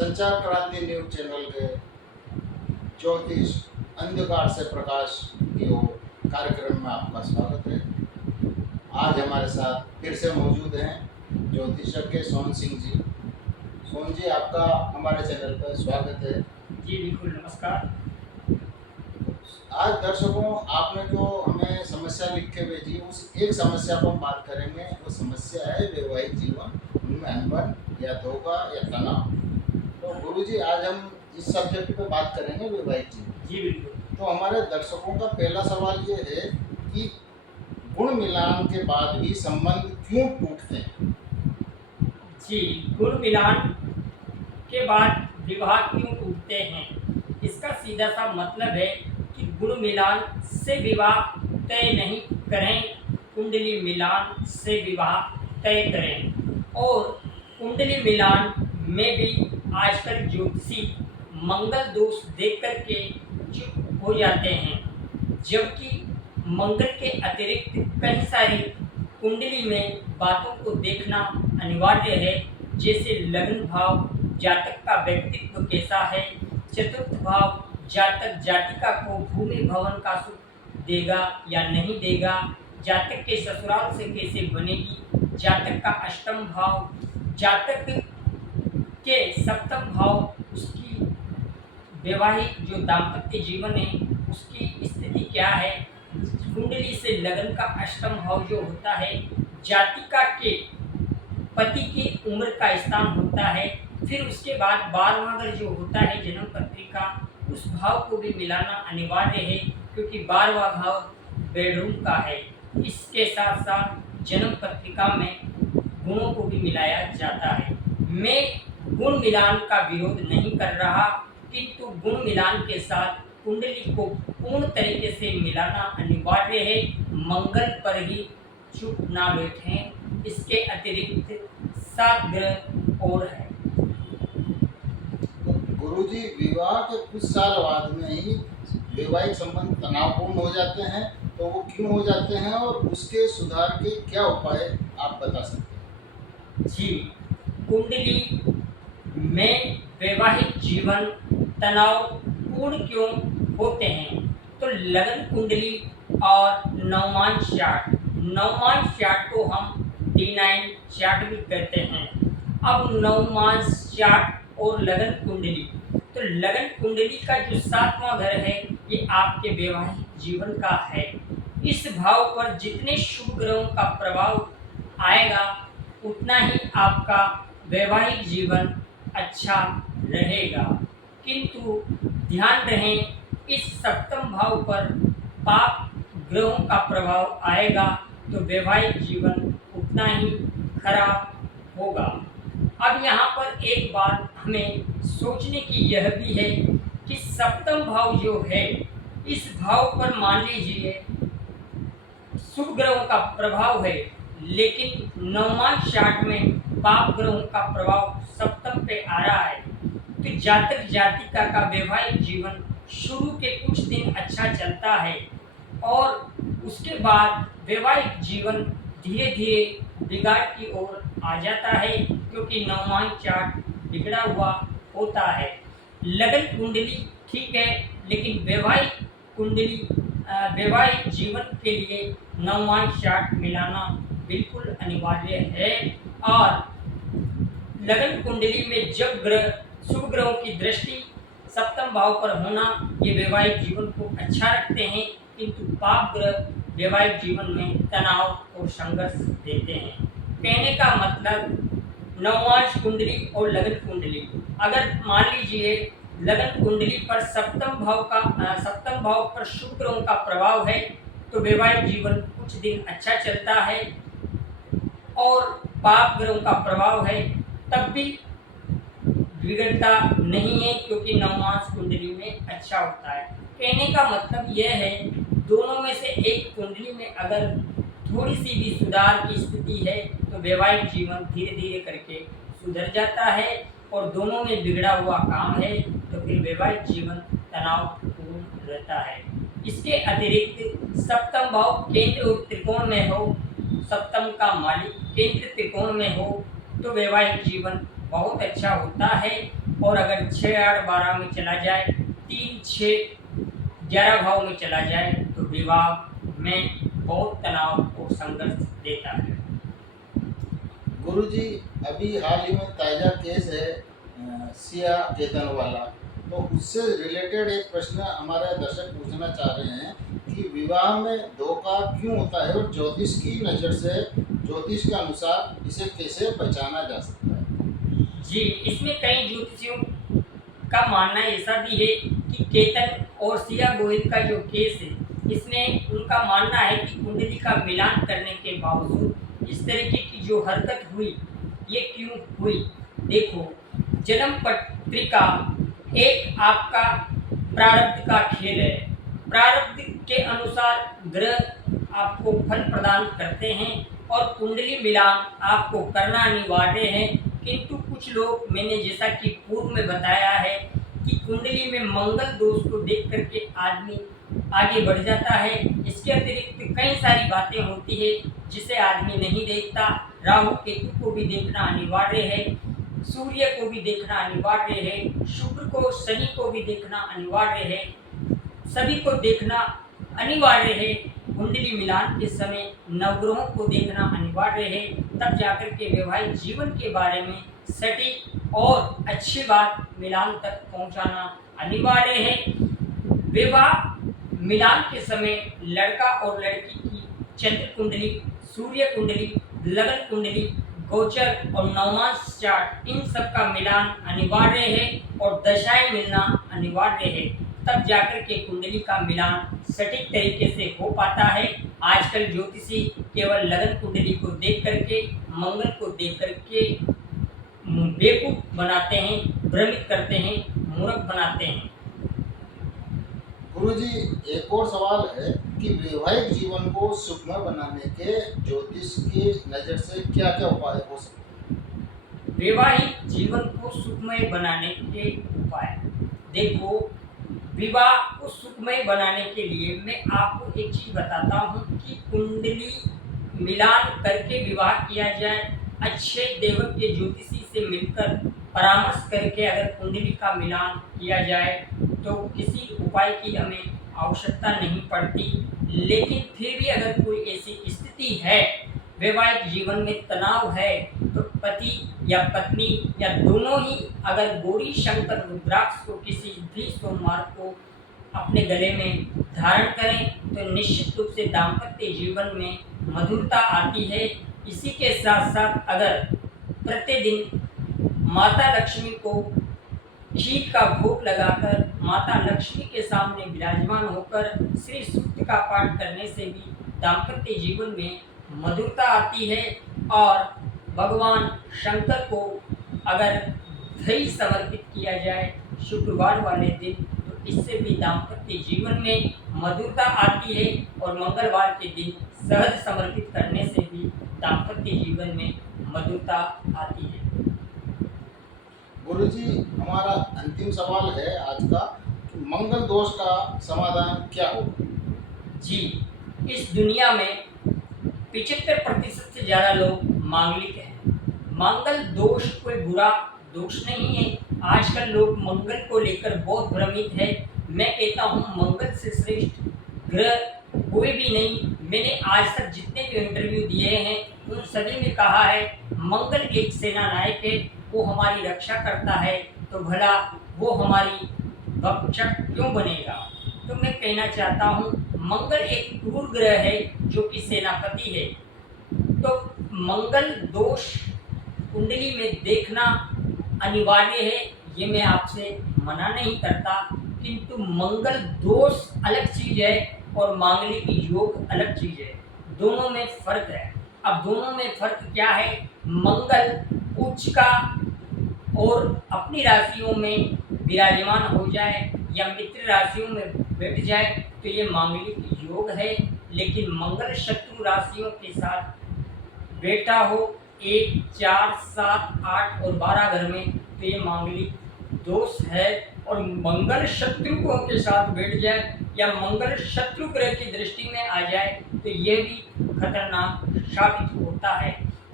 संचार क्रांति news channel के ज्योतिष अंधकार से प्रकाश की ओर कार्यक्रम में आपका स्वागत है। आज हमारे साथ फिर से मौजूद हैं ज्योतिषज्ञ सोहन सिंह जी। सोहन जी, आपका हमारे चैनल पर स्वागत है। जी बिल्कुल, नमस्कार। आज दर्शकों, आपने जो हमें समस्या लिख के भेजी, उस एक समस्या पर हम बात करेंगे। वो समस्या है वैवाहिक जीवन, उनमें अनबन या धोखा या तनाव। तो गुरुजी, आज हम इस सब्जेक्ट पे बात करेंगे, वैवाहिक जीवन। जी बिल्कुल। तो हमारे दर्शकों का पहला सवाल ये है कि गुण मिलान के बाद भी संबंध क्यों टूटते हैं? जी, गुण मिलान के बाद विवाह क्यों टूटते हैं? इसका सीधा सा मतलब है कि गुण मिलान से विवाह तय नहीं करें, कुंडली मिलान से विवाह तय करें। और कुंडली मिलान में भी आजकल ज्योतिषी मंगल दोष देख कर के चुप हो जाते हैं, जबकि मंगल के अतिरिक्त कई सारी कुंडली में बातों को देखना अनिवार्य है। जैसे लग्न भाव जातक का व्यक्तित्व कैसा है, चतुर्थ भाव जातक जातिका को भूमि भवन का सुख देगा या नहीं देगा, जातक के ससुराल से कैसे बनेगी, जातक का अष्टम भाव, जातक के सप्तम भाव, उसकी वैवाहिक जो दाम्पत्य जीवन है उसकी स्थिति क्या है, कुंडली से लगन का अष्टम भाव जो होता है, जातिका के पति की उम्र का स्थान होता है। फिर उसके बाद 12वां घर जो होता है जन्म पत्रिका, उस भाव को भी मिलाना अनिवार्य है, क्योंकि 12वां भाव बेडरूम का है। इसके साथ साथ जन्म पत्रिका में गुणों को भी मिलाया जाता है। मैं गुण मिलान का विरोध नहीं कर रहा, किंतु गुण मिलान के साथ कुंडली को पूर्ण तरीके से मिलाना अनिवार्य है। मंगल पर ही चुप ना बैठें। इसके अतिरिक्त 7 ग्रह और है। गुरुजी, विवाह के कुछ साल बाद में ही वैवाहिक संबंध तनावपूर्ण हो जाते हैं, तो वो क्यों हो जाते हैं और उसके सुधार के क्या उपाय आप बता सकते हैं? जी, कुंडली में वैवाहिक जीवन तनावपूर्ण क्यों होते हैं? तो लगन कुंडली और नवमांश चार्ट, नवमांश चार्ट को हम D9 चार्ट भी कहते हैं। अब नवमांश चार्ट और लगन कुंडली, तो लगन कुंडली का जो 7वां घर है ये आपके वैवाहिक जीवन का है। इस भाव पर जितने शुभ ग्रहों का प्रभाव आएगा उतना ही आपका वैवाहिक जीवन अच्छा रहेगा। किंतु ध्यान रहे, इस सप्तम भाव पर पाप ग्रहों का प्रभाव आएगा तो वैवाहिक जीवन उतना ही खराब होगा। अब यहाँ पर एक बात हमें सोचने की यह भी है कि सप्तम भाव जो है, इस भाव पर मान लीजिए शुभ ग्रहों का प्रभाव है, लेकिन नवमांश चार्ट में पाप ग्रहों का प्रभाव सप्तम पे आ रहा है। तो जातक जातिका का वैवाहिक जीवन शुरू के कुछ दिन अच्छा चलता है और उसके बाद वैवाहिक जीवन धीरे धीरे बिगाड़ की ओर आ जाता है, क्योंकि नवमांश चार्ट बिगड़ा हुआ होता है। लगन कुंडली ठीक है, लेकिन वैवाहिक कुंडली वैवाहिक जीवन के लिए नवमांश चार्ट मिलाना बिल्कुल अनिवार्य है। और लगन कुंडली में जब ग्रह शुभ ग्रहों की दृष्टि सप्तम भाव पर होना, ये वैवाहिक जीवन को अच्छा रखते हैं, किंतु पाप ग्रह वैवाहिक जीवन में तनाव और संघर्ष देते हैं। कहने का मतलब नवमांश कुंडली और लगन कुंडली, अगर मान लीजिए लगन कुंडली पर सप्तम भाव पर शुभ ग्रहों का प्रभाव है तो वैवाहिक जीवन कुछ दिन अच्छा चलता है, और पाप ग्रहों का प्रभाव है तब भी बिगड़ता नहीं है, क्योंकि नवमांश कुंडली में अच्छा होता है। कहने का मतलब यह है, दोनों में से एक कुंडली में अगर थोड़ी सी भी सुधार की स्थिति है तो वैवाहिक जीवन धीरे धीरे करके सुधर जाता है, और दोनों में बिगड़ा हुआ काम है तो फिर वैवाहिक जीवन तनावपूर्ण रहता है। इसके अतिरिक्त सप्तम भाव केंद्र और त्रिकोण में हो, सप्तम का मालिक केंद्र त्रिकोण में हो तो वैवाहिक जीवन बहुत अच्छा होता है। और अगर 6 8 12 में चला जाए, 3 6 11 भाव में चला जाए तो विवाह में बहुत तनाव और संघर्ष देता है। गुरुजी, अभी हाल ही में ताज़ा केस है सिया केतन वाला, तो उससे रिलेटेड एक प्रश्न हमारे दर्शक पूछना चाह रहे हैं कि विवाह में धोखा क्यों होता है और ज्योतिष की नज़र से, ज्योतिष के अनुसार इसे कैसे बचाना जा सकता है? जी, इसमें कई ज्योतिषियों का मानना ऐसा भी है कि केतन और सिया गोहिल का जो केस है, इसमें उनका मानना है कि कुंडली का मिलान करने के बावजूद इस तरीके की जो हरकत हुई, ये क्यों हुई? देखो, जन्म पत्रिका एक आपका प्रारब्ध का खेल है। प्रारब्ध के अनुसार ग्रह आपको फल प्रदान करते हैं और कुंडली मिलान आपको करना अनिवार्य है। किंतु कुछ लोग, मैंने जैसा कि पूर्व में बताया है कि कुंडली में मंगल दोष को देख करके आदमी आगे बढ़ जाता है। इसके अतिरिक्त कई सारी बातें होती है जिसे आदमी नहीं देखता। राहु केतु को भी देखना अनिवार्य है, सूर्य को भी देखना अनिवार्य है, शुक्र को शनि को भी देखना अनिवार्य है, सभी को देखना अनिवार्य है। कुंडली मिलान के समय नवग्रहों को देखना अनिवार्य है, तब जाकर के वैवाहिक जीवन के बारे में सटीक और अच्छी बात मिलान तक पहुंचाना अनिवार्य है। विवाह मिलान के समय लड़का और लड़की की चंद्र कुंडली, सूर्य कुंडली, लगन कुंडली, गोचर और नवमांश चार्ट, इन सब का मिलान अनिवार्य है और दशाएं मिलना अनिवार्य है, तब जाकर के कुंडली का मिलान सटीक तरीके से हो पाता है। आजकल ज्योतिषी केवल लगन कुंडली को देख करके, मंगल को देख करके बेवकूफ बनाते हैं, भ्रमित करते हैं, मूर्ख बनाते हैं। गुरुजी, एक और सवाल है कि वैवाहिक जीवन को सुखमय बनाने के ज्योतिष की नज़र से क्या क्या उपाय हो सकते हैं? वैवाहिक जीवन को सुखमय बनाने के उपाय, देखो, विवाह को सुखमय बनाने के लिए मैं आपको एक चीज बताता हूँ कि कुंडली मिलान करके विवाह किया जाए। अच्छे देवज्ञ ज्योतिषी से मिलकर परामर्श करके अगर कुंडली का मिलान किया जाए तो किसी उपाय की हमें आवश्यकता नहीं पड़ती। लेकिन फिर भी अगर कोई ऐसी स्थिति है, वैवाहिक जीवन में तनाव है, तो पति या पत्नी या दोनों ही अगर गौरी शंकर रुद्राक्ष को किसी भी सोमवार को अपने गले में धारण करें तो निश्चित रूप से दाम्पत्य जीवन में मधुरता आती है। इसी के साथ साथ अगर प्रतिदिन माता लक्ष्मी को खीर का भोग लगाकर माता लक्ष्मी के सामने विराजमान होकर श्री सूक्त का पाठ करने से भी दाम्पत्य जीवन में मधुरता आती है। और भगवान शंकर को अगर दही समर्पित किया जाए शुक्रवार वाले दिन तो इससे भी दाम्पत्य जीवन में मधुरता आती है। और मंगलवार के दिन सहज समर्पित करने से भी दाम्पत्य जीवन में मधुरता आती है। गुरुजी, हमारा अंतिम सवाल है आज का कि मंगल दोष का समाधान क्या होगा? जी, इस दुनिया में 75% से ज़्यादा लोग मांगलिक हैं। मंगल दोष कोई बुरा दोष नहीं है। आजकल लोग मंगल को लेकर बहुत भ्रमित है। मैं कहता हूँ मंगल से श्रेष्ठ ग्रह कोई भी नहीं। मैंने आज तक जितने भी इंटरव्यू दिए हैं उन सभी में कहा है मंगल एक सेना नायक है, वो हमारी रक्षा करता है, तो भला वो हमारी भक्षक क्यों बनेगा। तो मैं कहना चाहता हूँ मंगल एक क्रूर ग्रह है जो कि सेनापति है। तो मंगल दोष कुंडली में देखना अनिवार्य है, ये मैं आपसे मना नहीं करता, किंतु मंगल दोष अलग चीज़ है और मांगलिक योग अलग चीज़ है। दोनों में फर्क है। अब दोनों में फर्क क्या है? मंगल उच्च का और अपनी राशियों में विराजमान हो जाए या मित्र राशियों में बैठ जाए तो ये मांगलिक योग है। लेकिन मंगल शत्रु राशियों के साथ बैठा हो 1 4 7 8 और 12 घर में तो ये मांगलिक दोष है। और मंगल शत्रुओं के साथ बैठ जाए या मंगल शत्रु ग्रह की दृष्टि में आ जाए तो यह भी खतरनाक साबित होता है।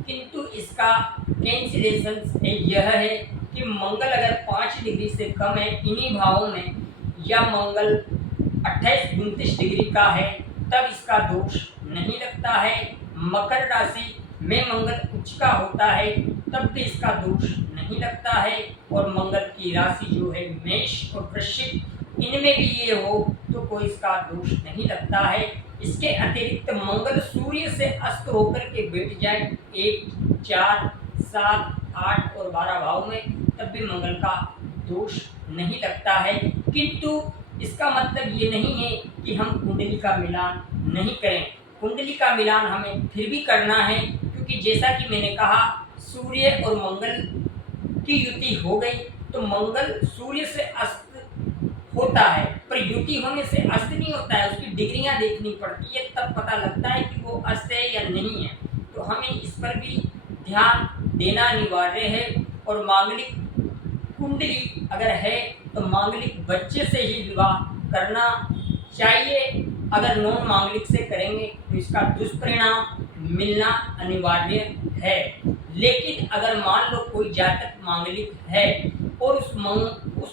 किंतु इसका कैंसिलेशन यह है कि मंगल अगर 5 डिग्री से कम है इन्हीं भावों में, या मंगल 28-29 डिग्री का है, तब इसका दोष नहीं लगता है। मकर राशि में मंगल उच्च का होता है तब भी इसका दोष नहीं लगता है। और मंगल की राशि जो है मेष और वृश्चिक, इनमें भी ये हो तो कोई इसका दोष नहीं लगता है। इसके अतिरिक्त मंगल सूर्य से अस्त होकर के बैठ जाए 1, 4, 7, 8 और 12 भाव में, तब भी मंगल का दोष नहीं लगता है। किंतु इसका मतलब ये नहीं है कि हम कुंडली का मिलान नहीं करें। कुंडली का मिलान हमें फिर भी करना है, क्योंकि जैसा कि मैंने कहा सूर्य और मंगल की युति हो गई तो मंगल सूर्य से अस्त होता है, पर युति होने से अस्त नहीं होता है, उसकी डिग्रियां देखनी पड़ती है, तब पता लगता है कि वो अस्त है या नहीं है। तो हमें इस पर भी ध्यान देना अनिवार्य है। और मांगलिक कुंडली अगर है तो मांगलिक बच्चे से ही विवाह करना चाहिए। अगर नॉन मांगलिक से करेंगे तो इसका दुष्परिणाम मिलना अनिवार्य है। लेकिन अगर मान लो कोई जातक मांगलिक है और उस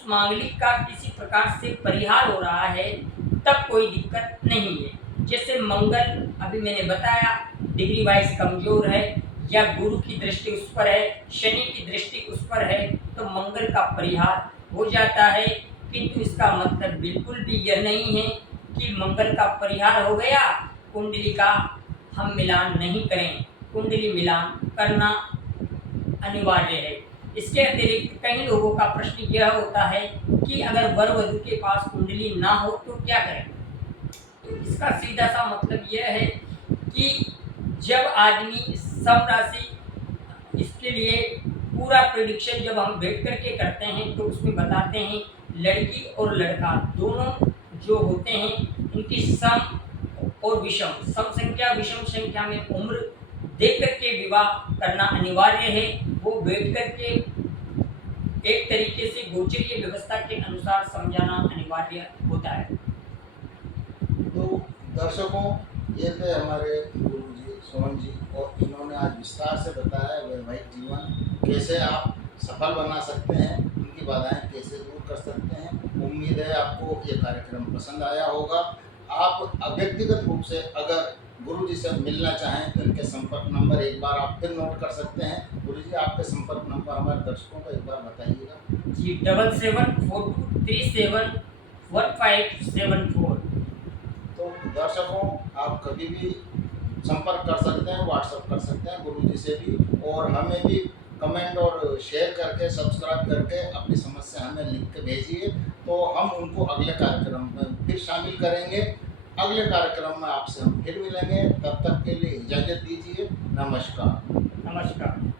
मांगलिक का किसी प्रकार से परिहार हो रहा है, तब कोई दिक्कत नहीं है। जैसे मंगल अभी मैंने बताया डिग्री वाइज कमजोर है, या गुरु की दृष्टि उस पर है, शनि की दृष्टि उस पर है, तो मंगल का परिहार हो जाता है। किंतु इसका मतलब बिल्कुल भी यह नहीं है कि मंगल का परिहार हो गया, कुंडली का हम मिलान नहीं करें। कुंडली मिलान करना अनिवार्य है। इसके अतिरिक्त कई लोगों का प्रश्न यह होता है कि अगर वर वधू के पास कुंडली ना हो तो क्या करें। तो इसका सीधा सा मतलब यह है कि जब आदमी सम राशि, इसके लिए पूरा प्रेडिक्शन जब हम बैठ करके करते हैं तो उसमें बताते हैं लड़की और लड़का दोनों जो होते हैं इनकी सम और विषम, सम संख्या विषम संख्या में उम्र देख करके विवाह करना अनिवार्य है। वो बैठ करके एक तरीके से गोचरीय व्यवस्था के अनुसार समझाना अनिवार्य होता है। तो दर्शकों, ये थे हमारे गुरुजी सुमन जी, और इन्होंने आज विस्तार से बताया वैवाहिक जीवन कैसे आप सफल बना सकते हैं, उनकी बाधाएं कैसे दूर कर सकते हैं। उम्मीद है आपको ये कार्यक्रम पसंद आया होगा। आप व्यक्तिगत रूप से अगर गुरुजी से मिलना चाहें तो इनके संपर्क नंबर एक बार आप फिर नोट कर सकते हैं। गुरुजी, आपके संपर्क नंबर हमारे दर्शकों को एक बार बताइएगा। जी, 7742371574। तो दर्शकों, आप कभी भी संपर्क कर सकते हैं, व्हाट्सएप कर सकते हैं गुरुजी से भी, और हमें भी कमेंट और शेयर करके सब्सक्राइब करके अपनी समस्या हमें लिख के भेजिए, तो हम उनको अगले कार्यक्रम में फिर शामिल करेंगे। अगले कार्यक्रम में आपसे हम फिर मिलेंगे, तब तक के लिए इजाज़त दीजिए। नमस्कार। नमस्कार।